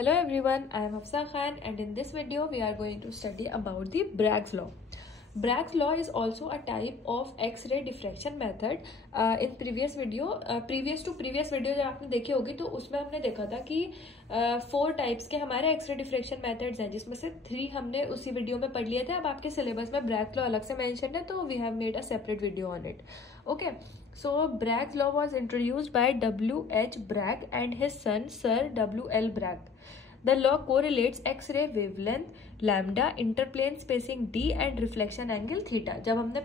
Hello everyone, I am Hafsa Khan and in this video we are going to study about the Bragg's law. Bragg's law is also a type of X-ray diffraction method. In previous video जब आपने देखी होगी तो उसमें हमने देखा था कि 4 टाइप्स के हमारे एक्सरे डिफ्रेक्शन मेथड्स हैं, जिसमें से 3 हमने उसी वीडियो में पढ़ लिए थे. अब आपके सिलेबस में ब्रैग्स लॉ अलग से मेंशन है, तो we have made a separate video on it. Okay, so Bragg's law was introduced by W.H. Bragg and his son Sir W.L. Bragg. The law correlates X-ray wavelength lambda, interplane spacing d and reflection angle theta. जब हमने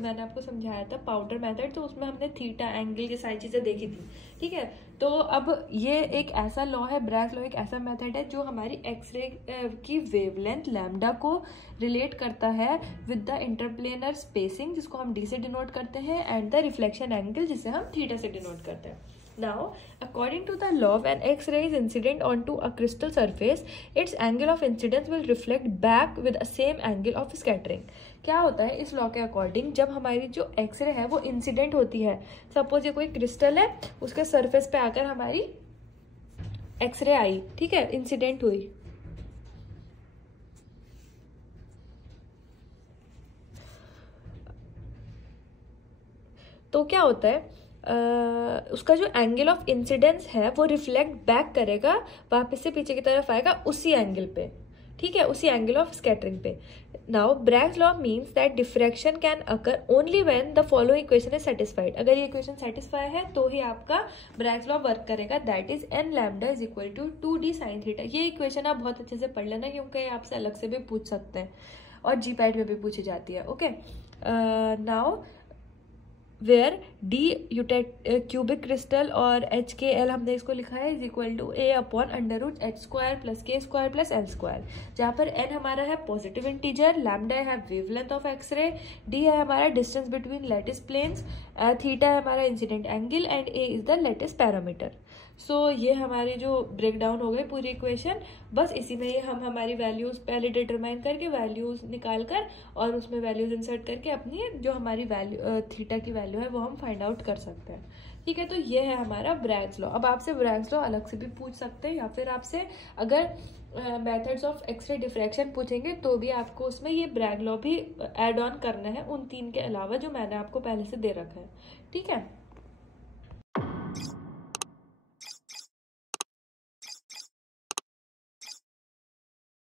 मैंने आपको समझाया था powder method, तो उसमें हमने theta angle की सारी चीजें देखी थी. ठीक है, तो अब ये एक ऐसा लॉ है, ब्रैग्स लॉ एक ऐसा मेथड है जो हमारी एक्सरे की वेवलेंथ लैम्डा को रिलेट करता है विद द इंटरप्लेनर स्पेसिंग, जिसको हम डी से डिनोट करते हैं, एंड द रिफ्लेक्शन एंगल, जिसे हम थीटा से डिनोट करते हैं. Now, according to the law, when X-ray is incident onto a crystal surface, its angle of incidence will reflect back with the same angle of scattering. क्या होता है इस law के अकॉर्डिंग, जब हमारी जो एक्सरे है वो इंसिडेंट होती है, सपोज ये कोई क्रिस्टल है, उसके सरफेस पे आकर हमारी एक्सरे आई, ठीक है, इंसिडेंट हुई, तो क्या होता है उसका जो एंगल ऑफ इंसिडेंस है वो रिफ्लेक्ट बैक करेगा, वापस से पीछे की तरफ आएगा उसी एंगल पे, ठीक है, उसी एंगल ऑफ स्कैटरिंग पे. Now Bragg's law means that diffraction can occur only when the following equation is satisfied. अगर ये इक्वेशन सेटिस्फाई है तो ही आपका ब्रैग्स लॉ वर्क करेगा. That is an lambda is equal to 2d sine theta. ये equation आप बहुत अच्छे से पढ़ लेना, क्योंकि आपसे अलग से भी पूछ सकते हैं और जीपैट में भी पूछी जाती है. Okay, now where d cubic crystal और HKl हमने इसको लिखा है is equal to a upon under root h square plus k square plus l square, जहाँ पर n हमारा है पॉजिटिव इंटीजर, लैम्डा है वेवलेंथ ऑफ एक्सरे, d है हमारा distance between lattice planes, theta है हमारा incident angle, and a is the lattice parameter. So ये हमारी जो ब्रेक डाउन हो गई पूरी इक्वेशन. बस इसी में हम हमारी वैल्यूज पहले डिटरमाइन करके वैल्यूज निकाल कर और उसमें वैल्यूज इंसर्ट करके अपनी जो हमारी वैल्यू थीटा की वैल्यू है वो हम फाइंड आउट कर सकते हैं. ठीक है, तो ये है हमारा ब्रैग्स लॉ. अब आपसे ब्रैग्स लॉ अलग से भी पूछ सकते हैं, या फिर आपसे अगर मेथड्स ऑफ एक्सरे डिफ्रैक्शन पूछेंगे तो भी आपको उसमें ये ब्रैग लॉ भी ऐड ऑन करना है उन 3 के अलावा जो मैंने आपको पहले से दे रखा है. ठीक है.